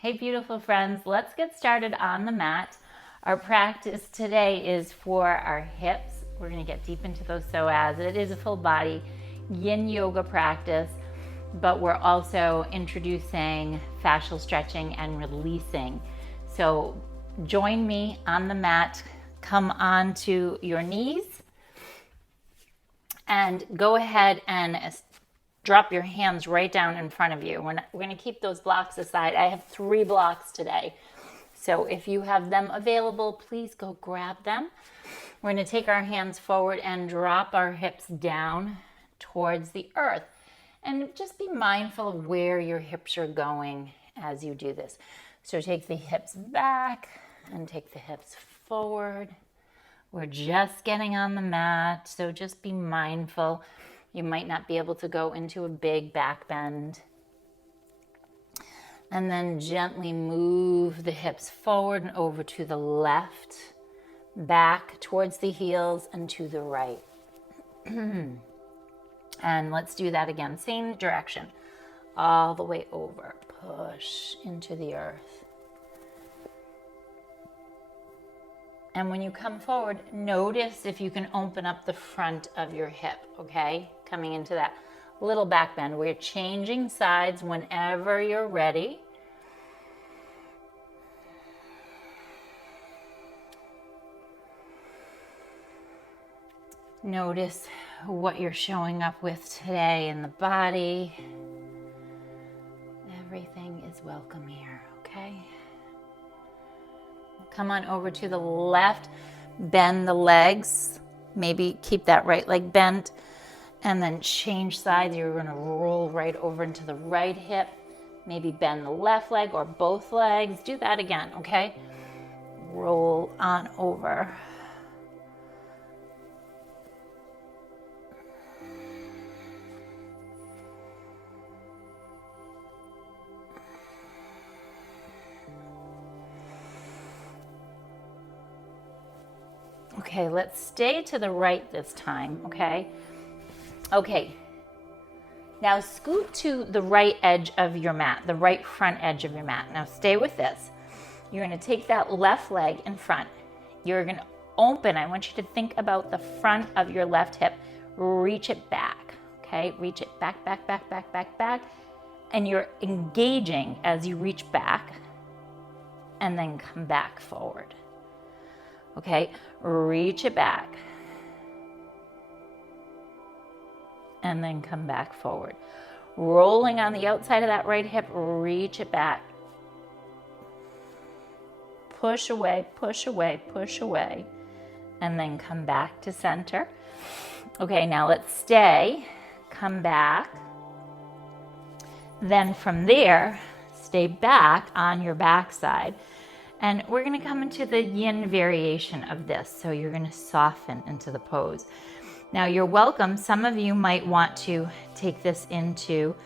Hey, beautiful friends, let's get started on the mat. Our practice today is for our hips. We're going to get deep into those psoas. It is a full body yin yoga practice, but we're also introducing fascial stretching and releasing. So join me on the mat. Come onto your knees and go ahead and drop your hands right down in front of you. We're going to keep those blocks aside. I have 3 blocks today. So if you have them available, please go grab them. We're going to take our hands forward and drop our hips down towards the earth. And just be mindful of where your hips are going as you do this. So take the hips back and take the hips forward. We're just getting on the mat, so just be mindful. You might not be able to go into a big back bend. And then gently move the hips forward and over to the left, back towards the heels and to the right. And let's do that again, same direction, all the way over. Push into the earth. And when you come forward, notice if you can open up the front of your hip, okay? Coming into that little back bend. We're changing sides whenever you're ready. Notice what you're showing up with today in the body. Everything is welcome here, okay? Come on over to the left, bend the legs, maybe keep that right leg bent, and then change sides. You're going to roll right over into the right hip, maybe bend the left leg or both legs. Do that again, okay? Roll on over. Okay, let's stay to the right this time, okay? Okay, now scoot to the right edge of your mat, the right front edge of your mat. Now stay with this. You're gonna take that left leg in front. You're gonna open, I want you to think about the front of your left hip. Reach it back, okay? Reach it back, back, back, back, back, back. And you're engaging as you reach back and then come back forward. Okay, reach it back and then come back forward. Rolling on the outside of that right hip, reach it back. Push away, push away, push away, and then come back to center. Okay, now let's stay, come back. Then from there, stay back on your backside. And we're going to come into the yin variation of this. So you're going to soften into the pose. Now you're welcome. Some of you might want to take this into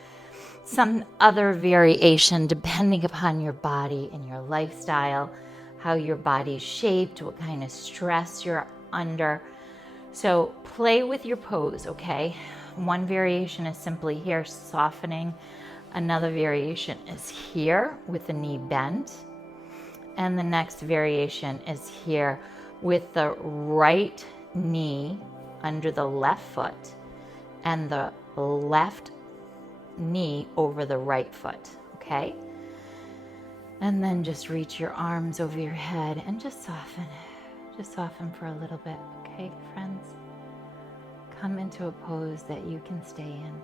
some other variation depending upon your body and your lifestyle, how your body's shaped, what kind of stress you're under. So play with your pose, okay? One variation is simply here, softening. Another variation is here with the knee bent. And the next variation is here with the right knee under the left foot and the left knee over the right foot, okay? And then just reach your arms over your head and just soften. Just soften for a little bit, okay, friends? Come into a pose that you can stay in.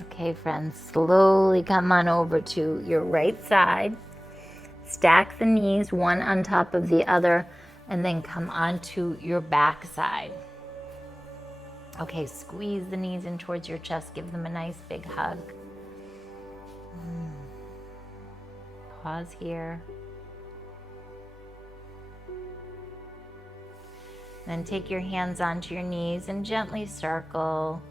Okay, friends, slowly come on over to your right side. Stack the knees one on top of the other, and then come onto your back side. Okay, squeeze the knees in towards your chest. Give them a nice big hug. Pause here. Then take your hands onto your knees and gently circle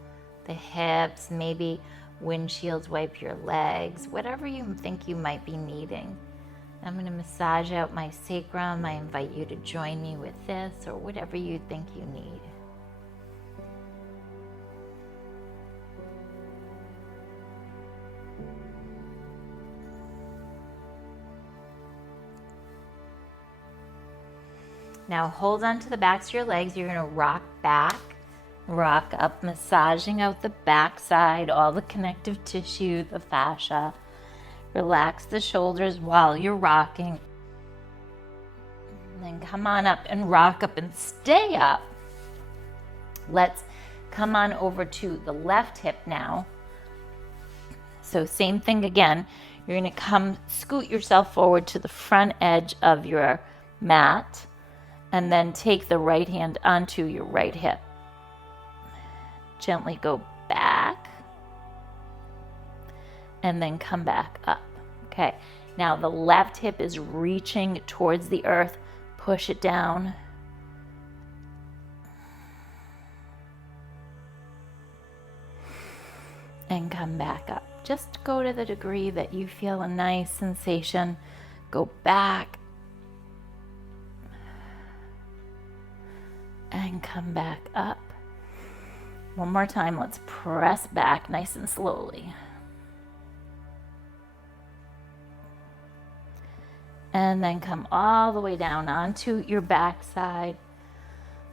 the hips, maybe windshields wipe your legs, whatever you think you might be needing. I'm going to massage out my sacrum. I invite you to join me with this or whatever you think you need. Now hold on to the backs of your legs. You're going to rock back, rock up, massaging out the back side, all the connective tissue, the fascia. Relax the shoulders while you're rocking. And then come on up and rock up and stay up. Let's come on over to the left hip now. So same thing again. You're going to come scoot yourself forward to the front edge of your mat and then take the right hand onto your right hip. Gently go back and then come back up. Okay, now the left hip is reaching towards the earth. Push it down. And come back up. Just go to the degree that you feel a nice sensation. Go back. And come back up. One more time. Let's press back nice and slowly. And then come all the way down onto your back side.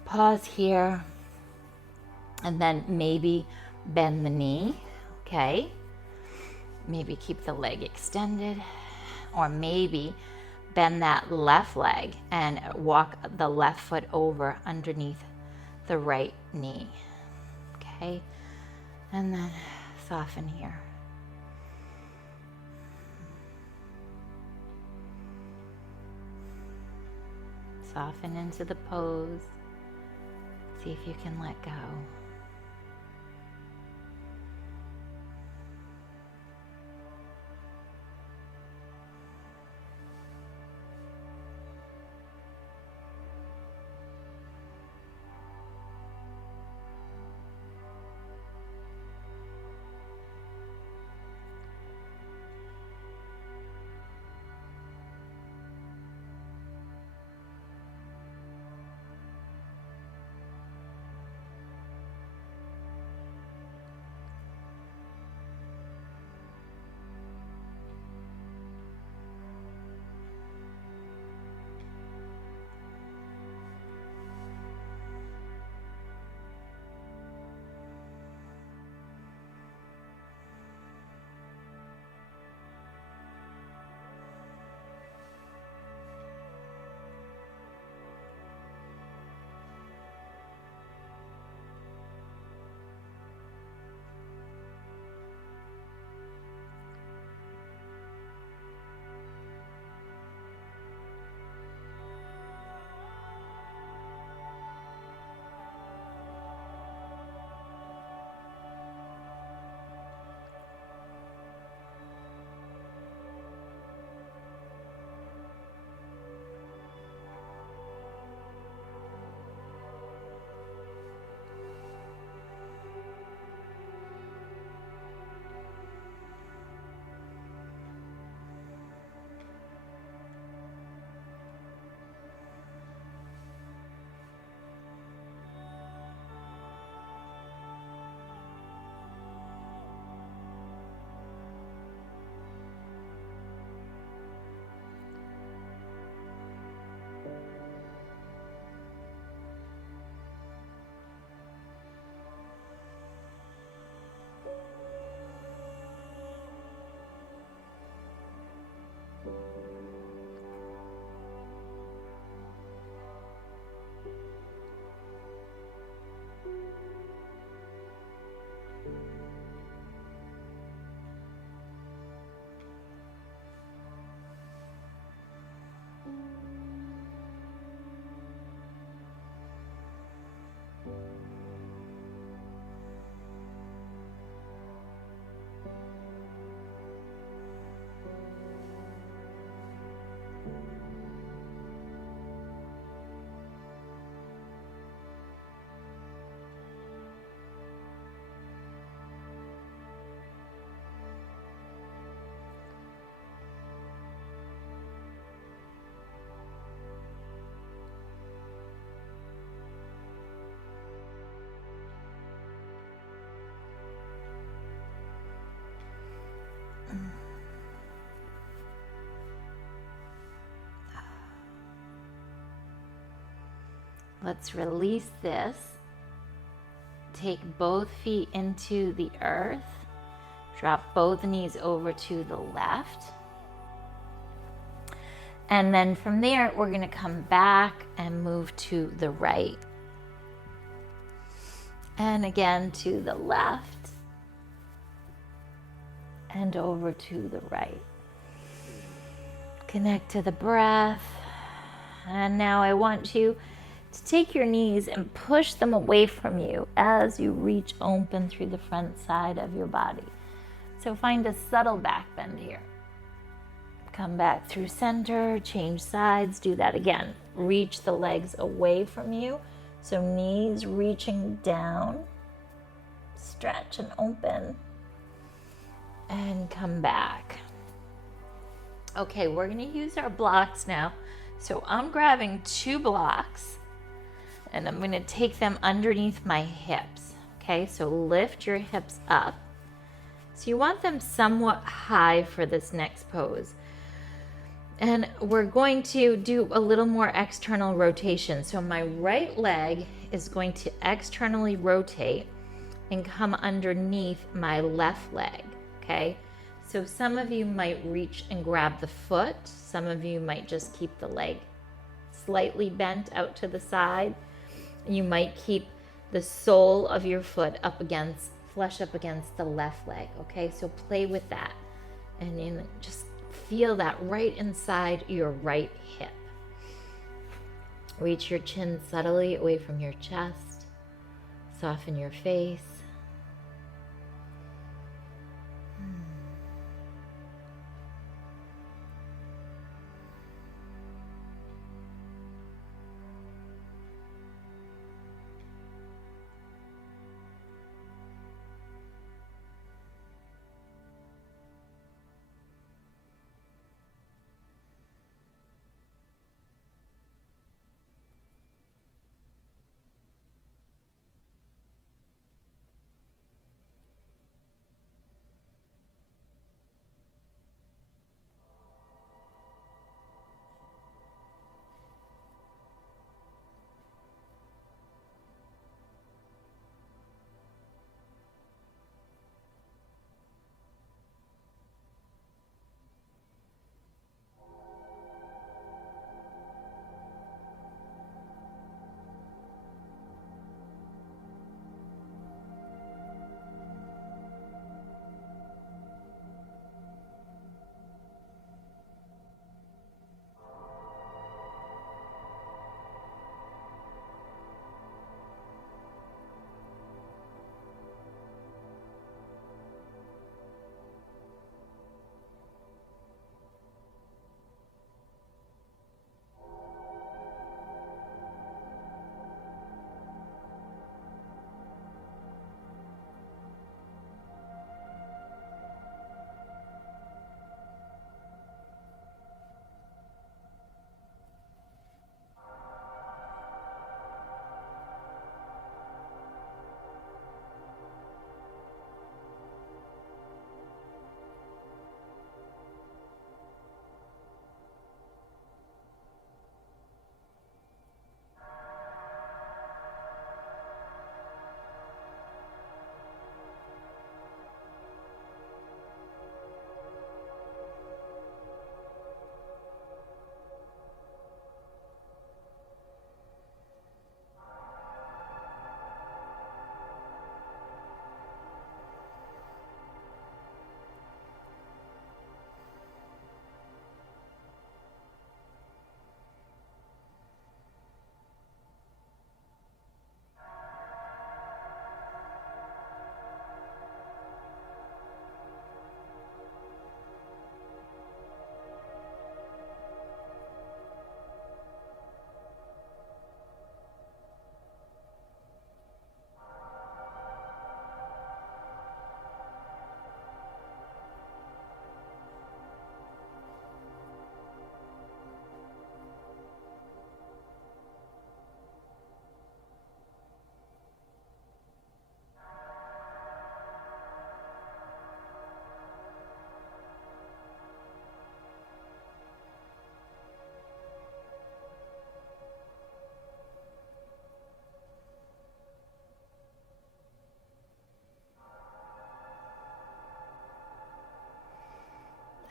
Pause here. And then maybe bend the knee. Okay. Maybe keep the leg extended. Or maybe bend that left leg and walk the left foot over underneath the right knee. Okay. And then soften here. Soften into the pose. See if you can let go. Let's release this. Take both feet into the earth. Drop both knees over to the left. And then from there, we're going to come back and move to the right. And again to the left. And over to the right. Connect to the breath. And now I want you to take your knees and push them away from you as you reach open through the front side of your body. So find a subtle back bend here. Come back through center, change sides, do that again. Reach the legs away from you. So knees reaching down, stretch and open, and come back. Okay, we're gonna use our blocks now. So I'm grabbing 2 blocks and I'm gonna take them underneath my hips. Okay, so lift your hips up. So you want them somewhat high for this next pose. And we're going to do a little more external rotation. So my right leg is going to externally rotate and come underneath my left leg, okay? So some of you might reach and grab the foot. Some of you might just keep the leg slightly bent out to the side. You might keep the sole of your foot up against, flush up against the left leg, okay? So play with that and then just feel that right inside your right hip. Reach your chin subtly away from your chest. Soften your face.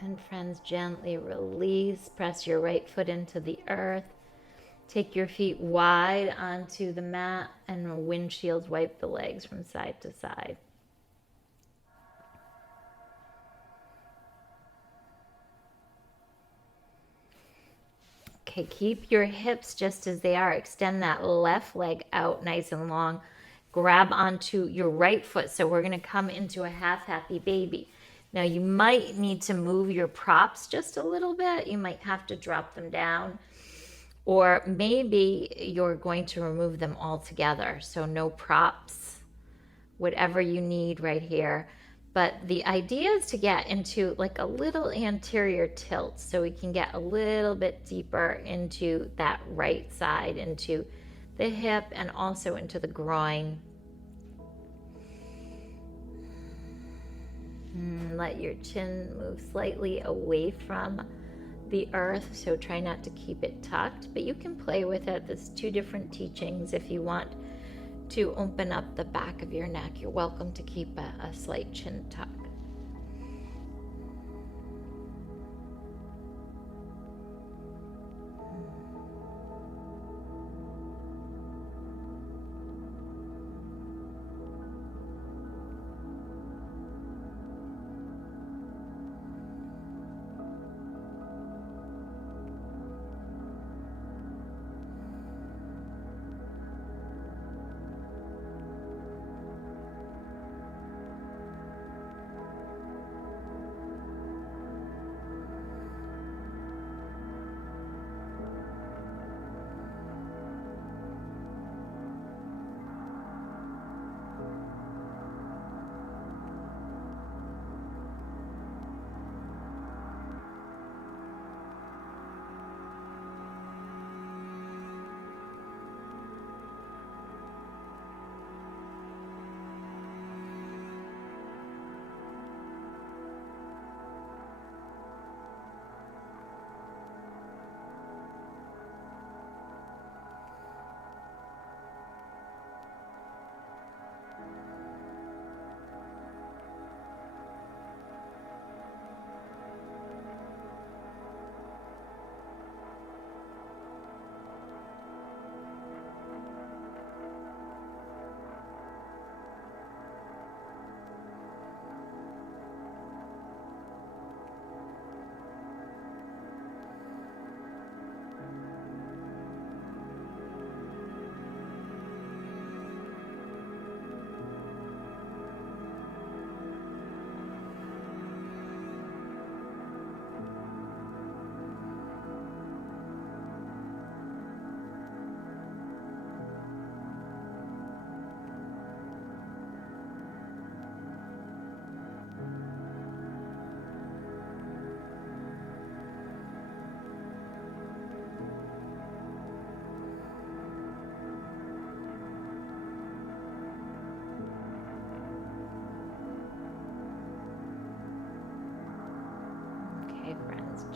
And friends, gently release. Press your right foot into the earth. Take your feet wide onto the mat and windshield wipe the legs from side to side. Okay, keep your hips just as they are. Extend that left leg out nice and long. Grab onto your right foot. So we're going to come into a half happy baby. Now you might need to move your props just a little bit. You might have to drop them down. Or maybe you're going to remove them altogether. So no props, whatever you need right here. But the idea is to get into like a little anterior tilt so we can get a little bit deeper into that right side, into the hip and also into the groin. Let your chin move slightly away from the earth, so try not to keep it tucked, but you can play with it. There's two different teachings. If you want to open up the back of your neck, you're welcome to keep a slight chin tuck.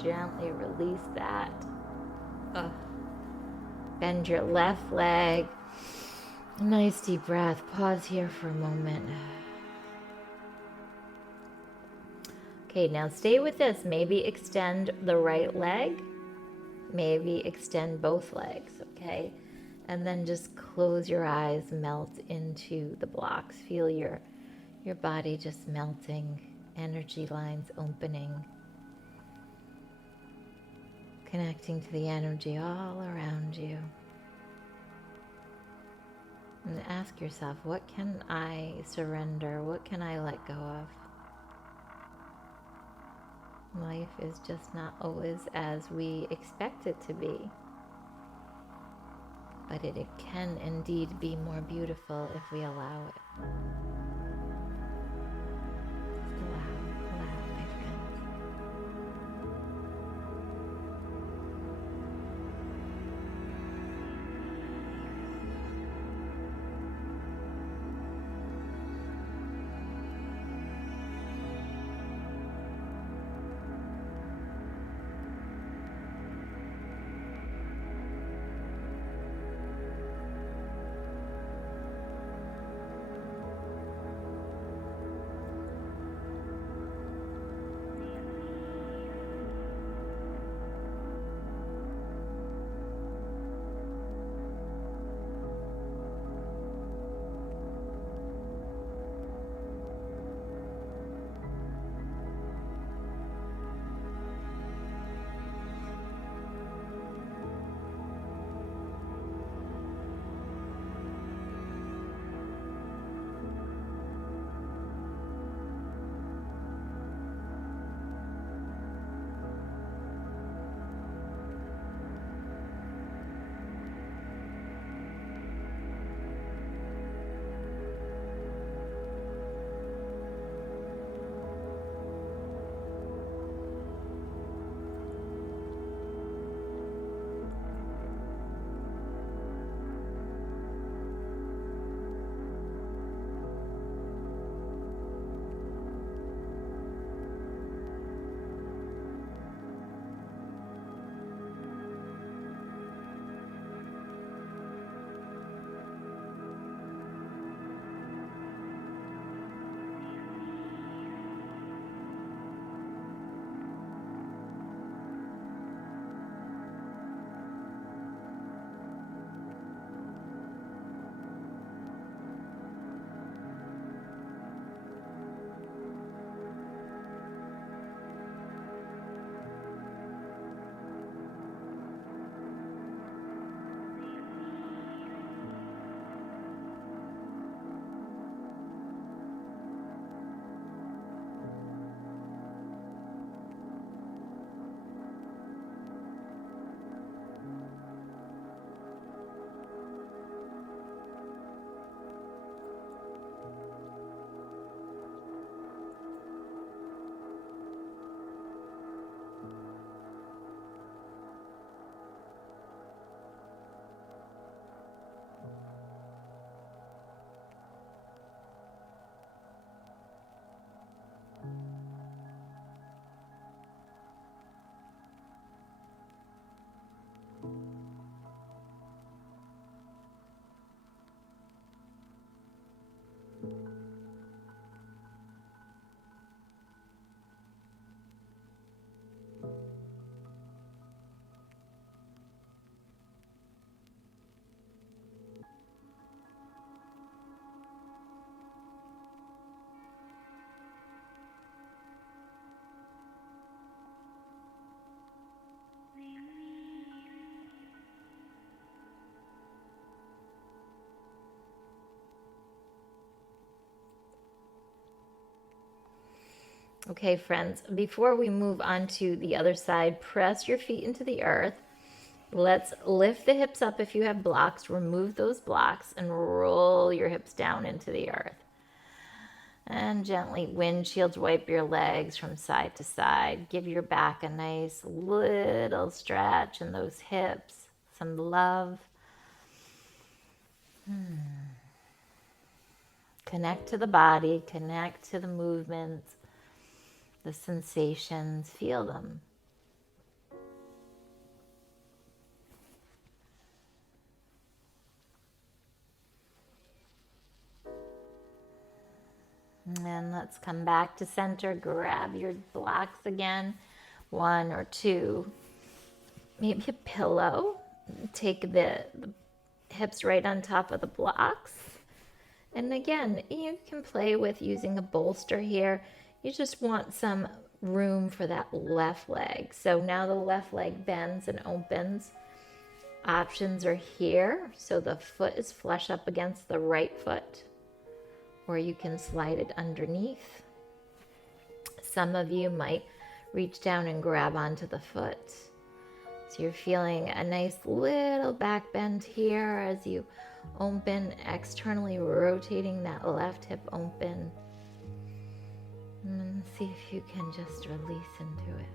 Gently release that. Bend your left leg. Nice deep breath. Pause here for a moment. Okay, now stay with this. Maybe extend the right leg. Maybe extend both legs, okay? And then just close your eyes, melt into the blocks. Feel your body just melting, energy lines opening. Connecting to the energy all around you. And ask yourself, what can I surrender? What can I let go of? Life is just not always as we expect it to be. But it can indeed be more beautiful if we allow it. Just allow, my friends. Okay, friends, before we move on to the other side, press your feet into the earth. Let's lift the hips up if you have blocks, remove those blocks, and roll your hips down into the earth. And gently windshield wipe your legs from side to side. Give your back a nice little stretch and those hips some love. Connect to the body, connect to the movements, the sensations, feel them. And let's come back to center. Grab your blocks again, one or two. Maybe a pillow. Take the hips right on top of the blocks. And again, you can play with using a bolster here. You just want some room for that left leg. So now the left leg bends and opens. Options are here. So the foot is flush up against the right foot, or you can slide it underneath. Some of you might reach down and grab onto the foot. So you're feeling a nice little back bend here as you open, externally rotating that left hip open. And see if you can just release into it.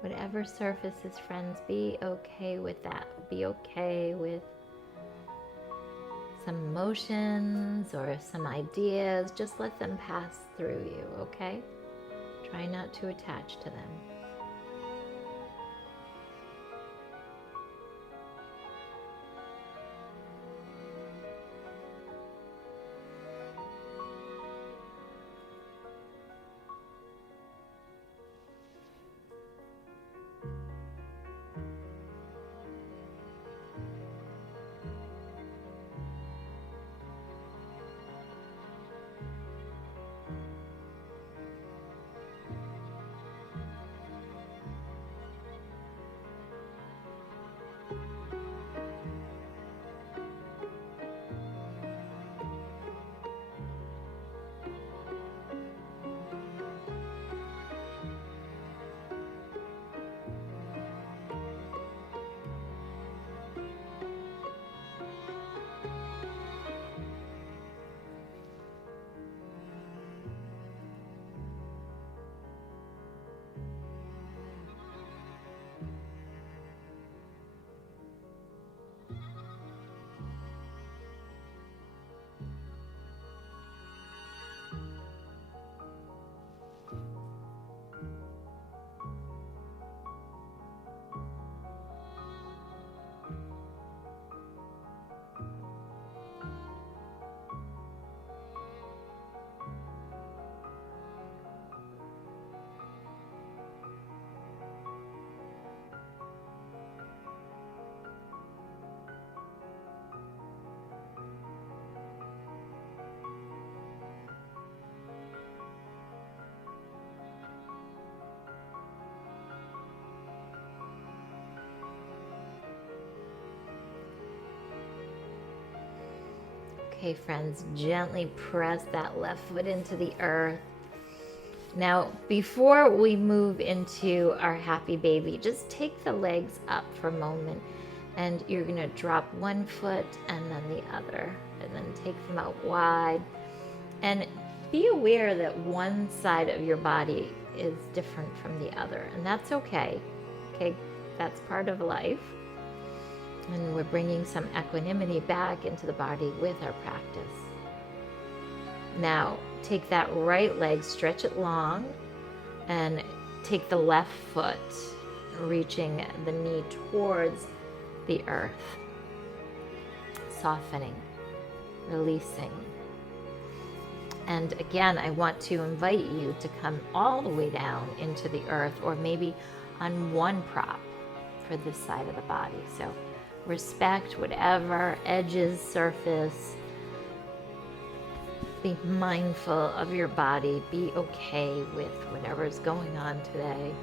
Whatever surfaces, friends, be okay with that. Be okay with some emotions or some ideas. Just let them pass through you, okay? Try not to attach to them. Okay, friends, gently press that left foot into the earth. Now, before we move into our happy baby, just take the legs up for a moment, and you're going to drop one foot and then the other, and then take them out wide. And be aware that one side of your body is different from the other, and that's okay. Okay, that's part of life. And we're bringing some equanimity back into the body with our practice. Now, take that right leg, stretch it long, and take the left foot, reaching the knee towards the earth, softening, releasing. And again, I want to invite you to come all the way down into the earth, or maybe on one prop for this side of the body. So respect whatever edges, surface. Be mindful of your body. Be okay with whatever's going on today.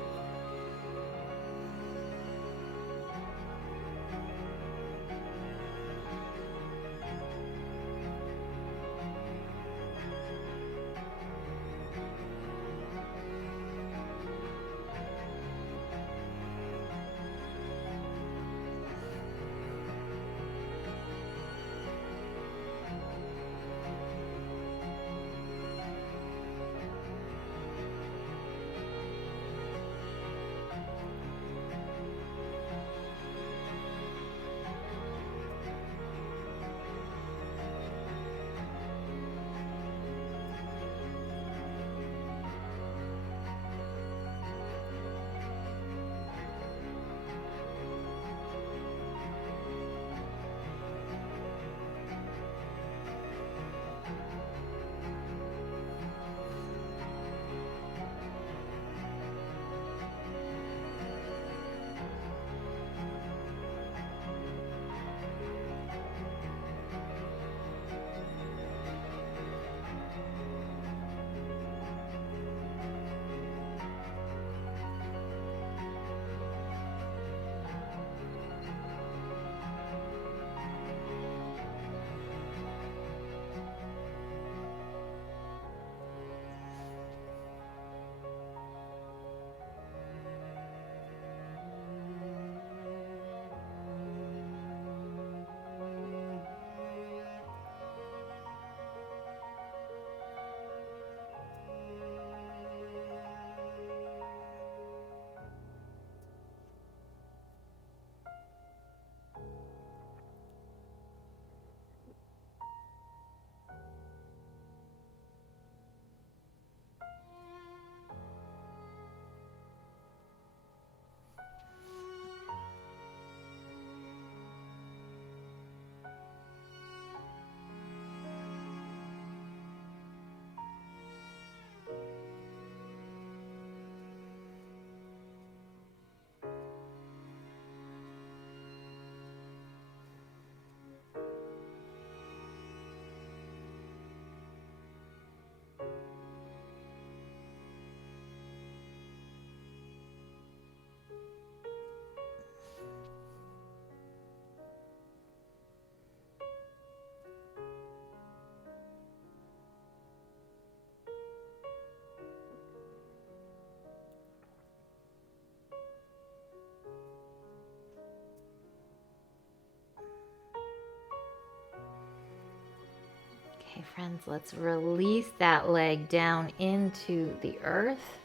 Okay, friends, let's release that leg down into the earth.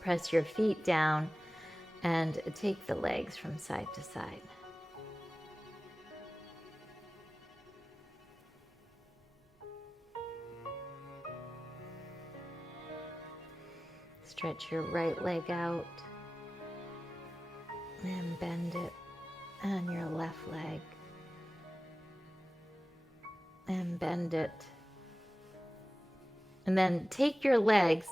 Press your feet down and take the legs from side to side. Stretch your right leg out and bend it on your left leg. And bend it. And then take your legs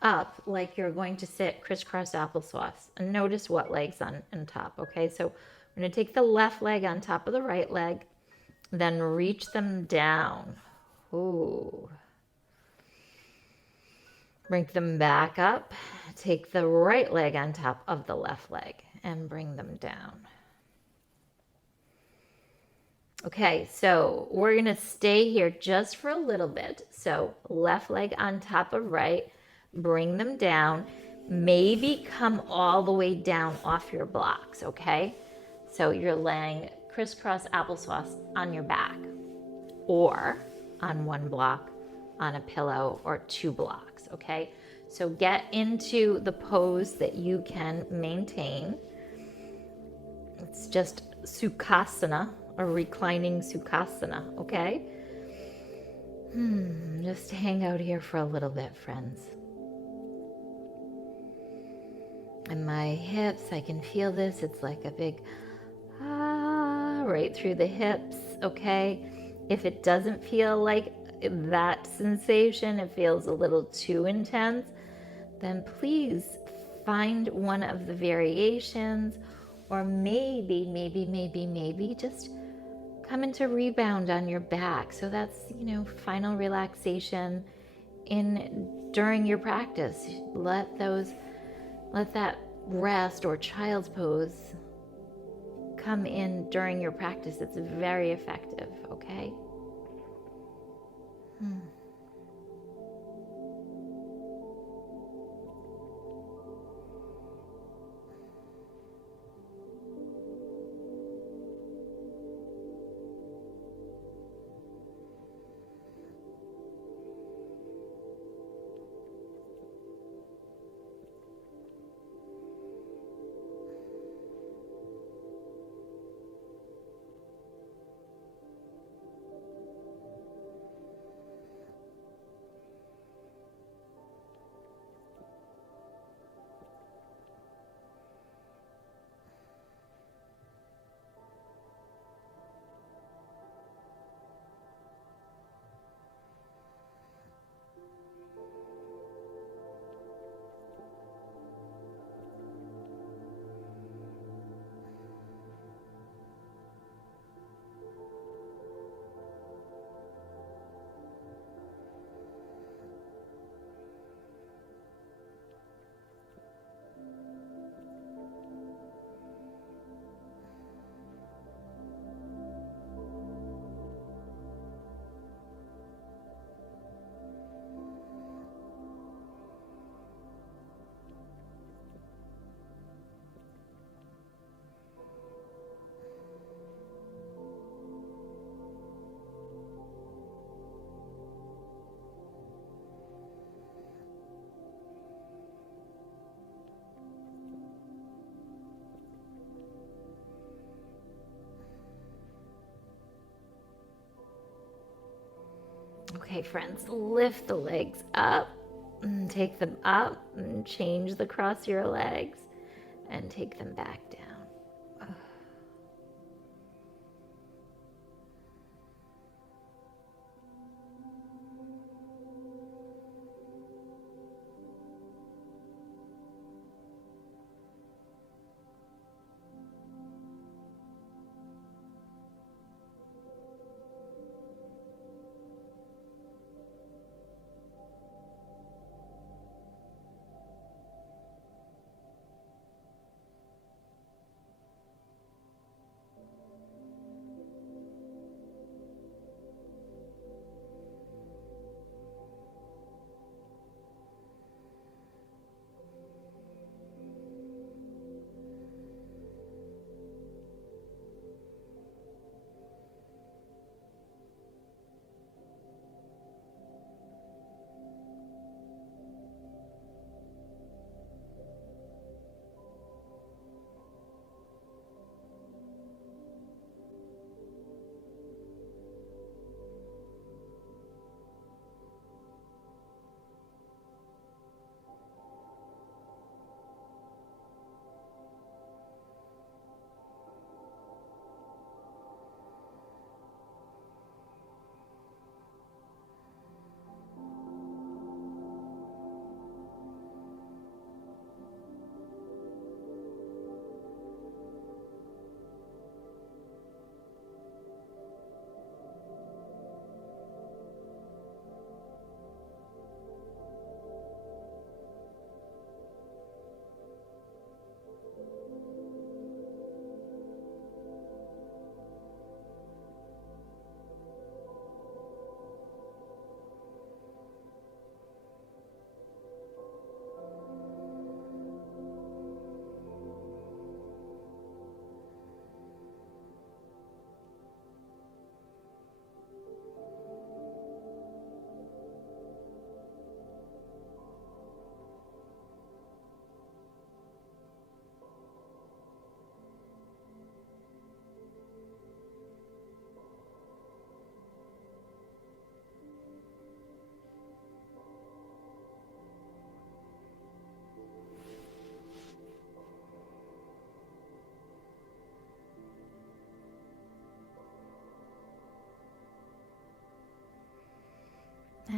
up like you're going to sit crisscross applesauce. And notice what leg's on top, okay? So we're going to take the left leg on top of the right leg, then reach them down. Ooh. Bring them back up. Take the right leg on top of the left leg and bring them down. Okay, so we're going to stay here just for a little bit. So left leg on top of right, bring them down. Maybe come all the way down off your blocks, okay? So you're laying crisscross applesauce on your back. Or on one block on a pillow or 2 blocks, okay? So get into the pose that you can maintain. It's just Sukhasana, or reclining Sukhasana, okay? Just hang out here for a little bit, friends. And my hips, I can feel this. It's like a big right through the hips, okay? If it doesn't feel like that sensation, it feels a little too intense, then please find one of the variations, or maybe just come into rebound on your back. So that's, final relaxation during your practice. Let that rest or child's pose come in during your practice. It's very effective, okay? Okay, friends, lift the legs up, and take them up, and change the cross your legs, and take them back down.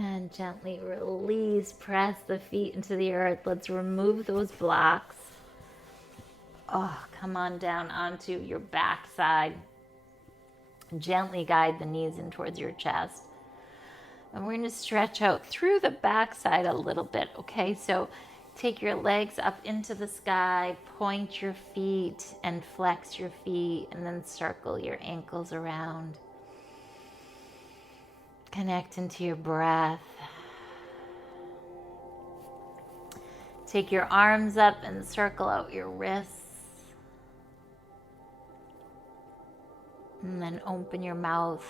And gently release, press the feet into the earth. Let's remove those blocks. Oh, come on down onto your back side. Gently guide the knees in towards your chest. And we're going to stretch out through the back side a little bit, okay? So take your legs up into the sky, point your feet and flex your feet, and then circle your ankles around. Connect into your breath. Take your arms up and circle out your wrists. And then open your mouth.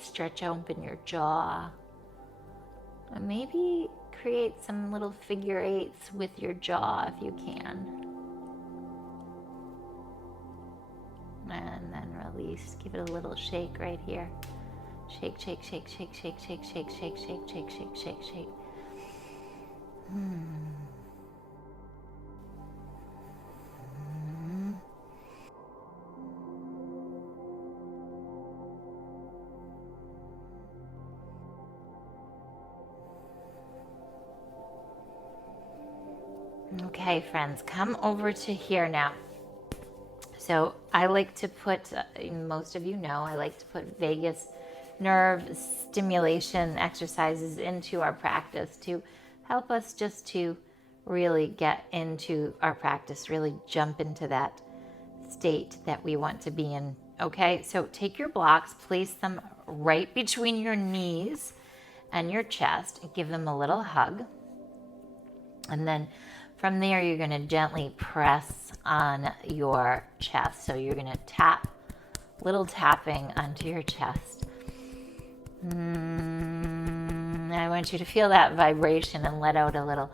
Stretch open your jaw. And maybe create some little figure eights with your jaw if you can. And then release. Give it a little shake right here. Shake, shake, shake, shake, shake, shake, shake, shake, shake, shake, shake, shake, shake. Okay, friends, come over to here now. So I like to put, most of you know, I like to put vagus nerve stimulation exercises into our practice to help us just to really get into our practice, really jump into that state that we want to be in. Okay, so take your blocks, place them right between your knees and your chest, and give them a little hug. And then from there, you're going to gently press on your chest. So you're going to tap, little tapping onto your chest. I want you to feel that vibration and let out a little.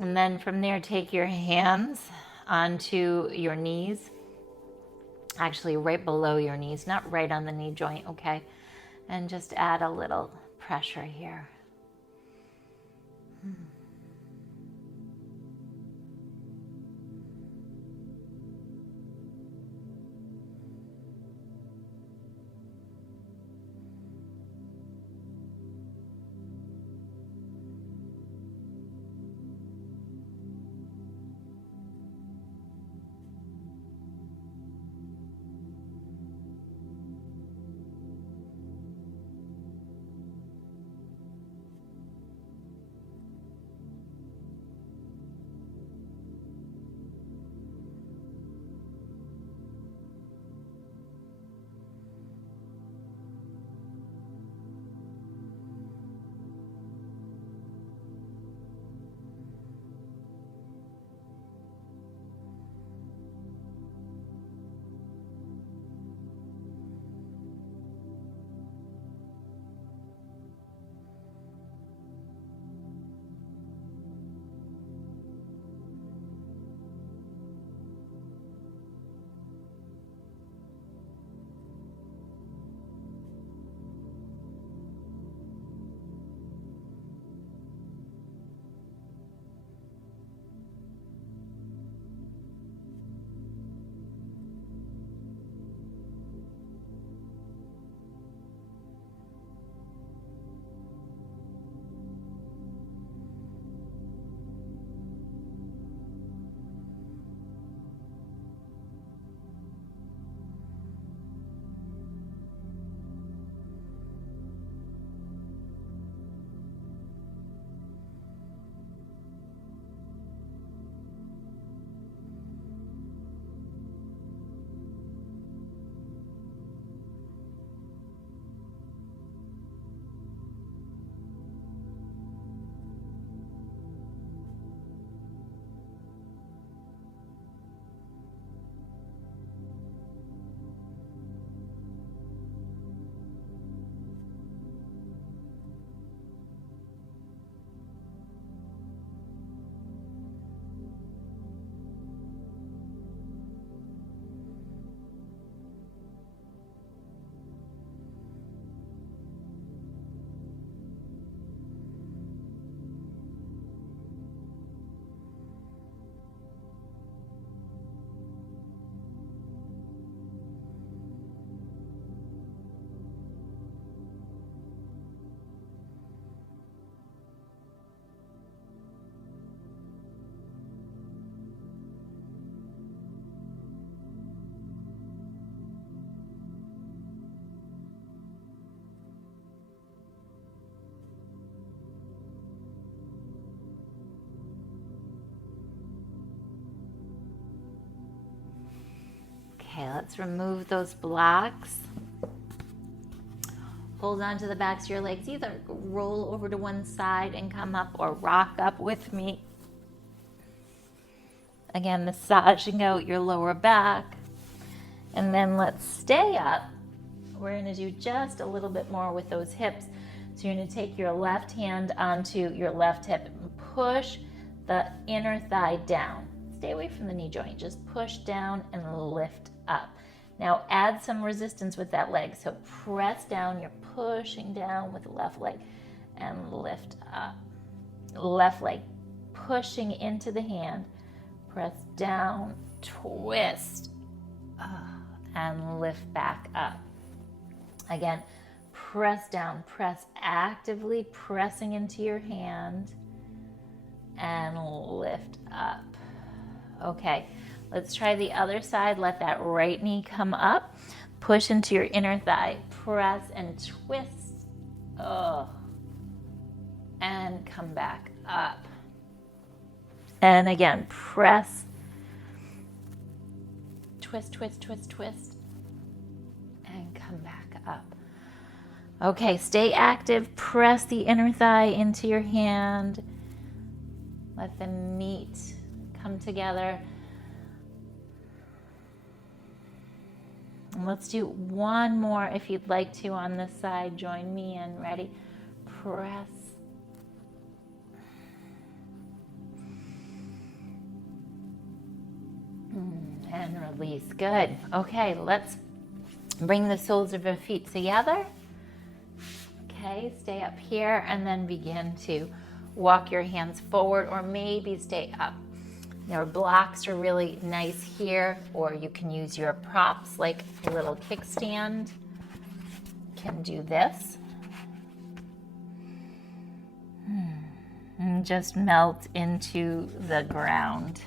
And then from there, take your hands onto your knees, actually right below your knees, not right on the knee joint, okay? And just add a little pressure here. Let's remove those blocks. Hold on to the backs of your legs. Either roll over to one side and come up, or rock up with me. Again, massaging out your lower back. And then let's stay up. We're going to do just a little bit more with those hips. So you're going to take your left hand onto your left hip and push the inner thigh down. Stay away from the knee joint. Just push down and lift up. Now add some resistance with that leg. So press down. You're pushing down with the left leg and lift up. Left leg pushing into the hand. Press down, twist, and lift back up. Again, press down, press actively, pressing into your hand, and lift up. Okay, let's try the other side. Let that right knee come up. Push into your inner thigh. Press and twist. And come back up. And again, press. Twist, twist, twist, twist. And come back up. Okay, stay active. Press the inner thigh into your hand. Let them meet. Come together. And let's do one more if you'd like to on this side. Join me in. Ready? Press. And release. Good. Okay, let's bring the soles of your feet together. Okay, stay up here and then begin to walk your hands forward, or maybe stay up. Your blocks are really nice here, or you can use your props like a little kickstand. Can do this. And just melt into the ground.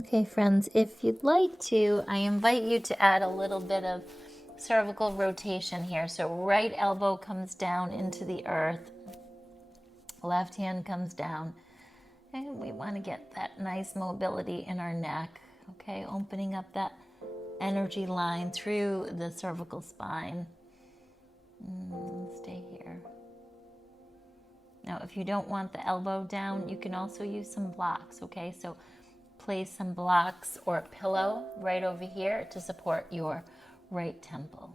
Okay, friends, if you'd like to, I invite you to add a little bit of cervical rotation here. So right elbow comes down into the earth, left hand comes down, and we want to get that nice mobility in our neck. Okay, opening up that energy line through the cervical spine. Stay here. Now, if you don't want the elbow down, you can also use some blocks, okay? So place some blocks or a pillow right over here to support your right temple.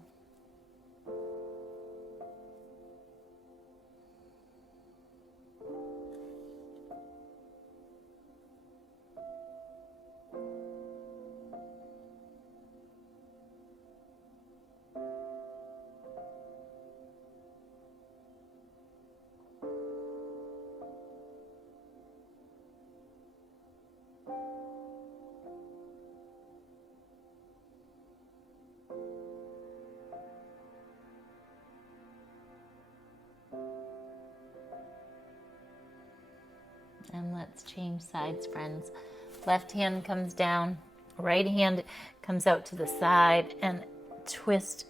And let's change sides, friends. Left hand comes down, right hand comes out to the side, and twist.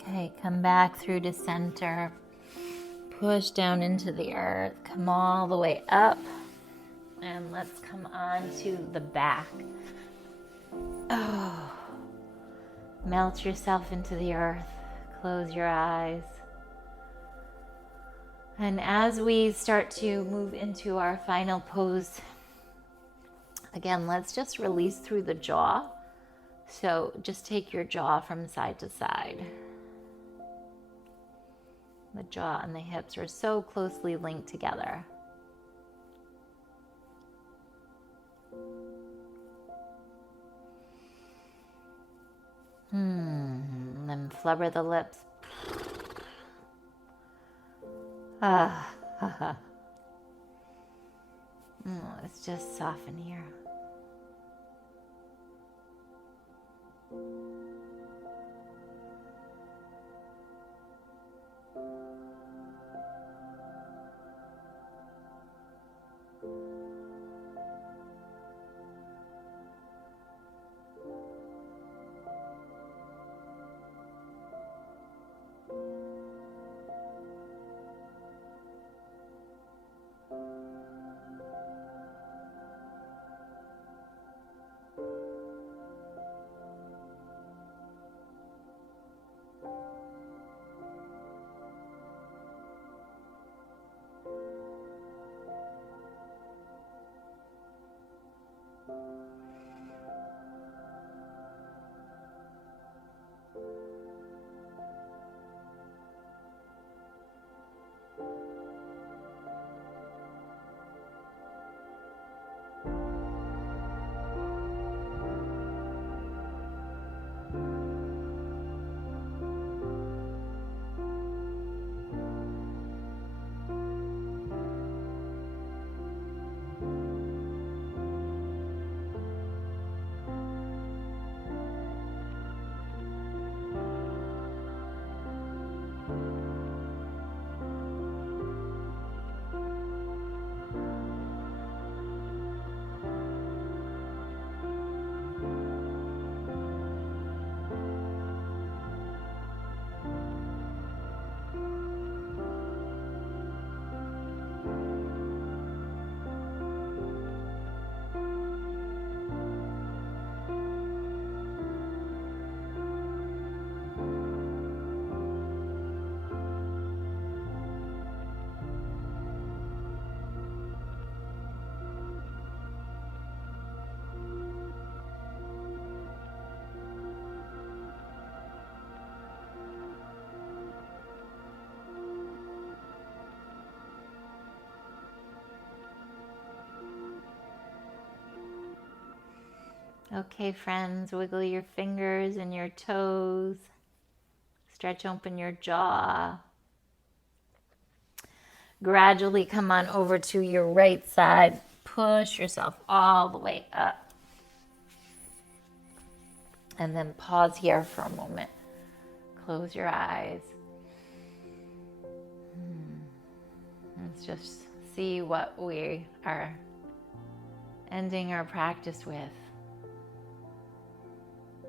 Okay, come back through to center. Push down into the earth. Come all the way up. And let's come on to the back. Oh, melt yourself into the earth. Close your eyes. And as we start to move into our final pose, again, let's just release through the jaw. So just take your jaw from side to side. The jaw and the hips are so closely linked together. Then flubber the lips. Let's just soften here. Okay, friends, wiggle your fingers and your toes. Stretch open your jaw. Gradually come on over to your right side. Push yourself all the way up. And then pause here for a moment. Close your eyes. Let's just see what we are ending our practice with.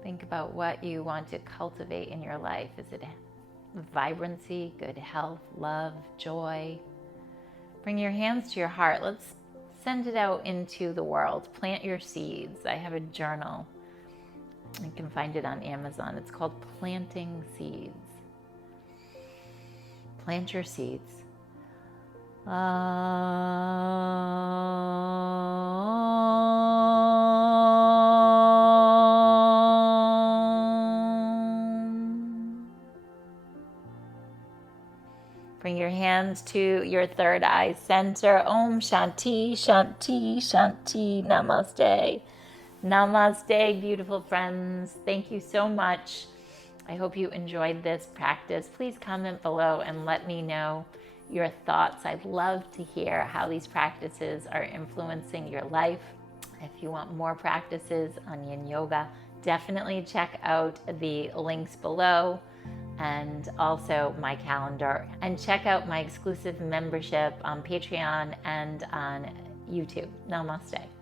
Think about what you want to cultivate in your life. Is it vibrancy, good health, love, joy? Bring your hands to your heart. Let's send it out into the world. Plant your seeds. I have a journal. You can find it on Amazon. It's called Planting Seeds. Plant your seeds. Bring your hands to your third eye center. Om Shanti, Shanti, Shanti. Namaste. Namaste, beautiful friends. Thank you so much. I hope you enjoyed this practice. Please comment below and let me know your thoughts. I'd love to hear how these practices are influencing your life. If you want more practices on Yin Yoga, definitely check out the links below and also my calendar. And check out my exclusive membership on Patreon and on YouTube. Namaste.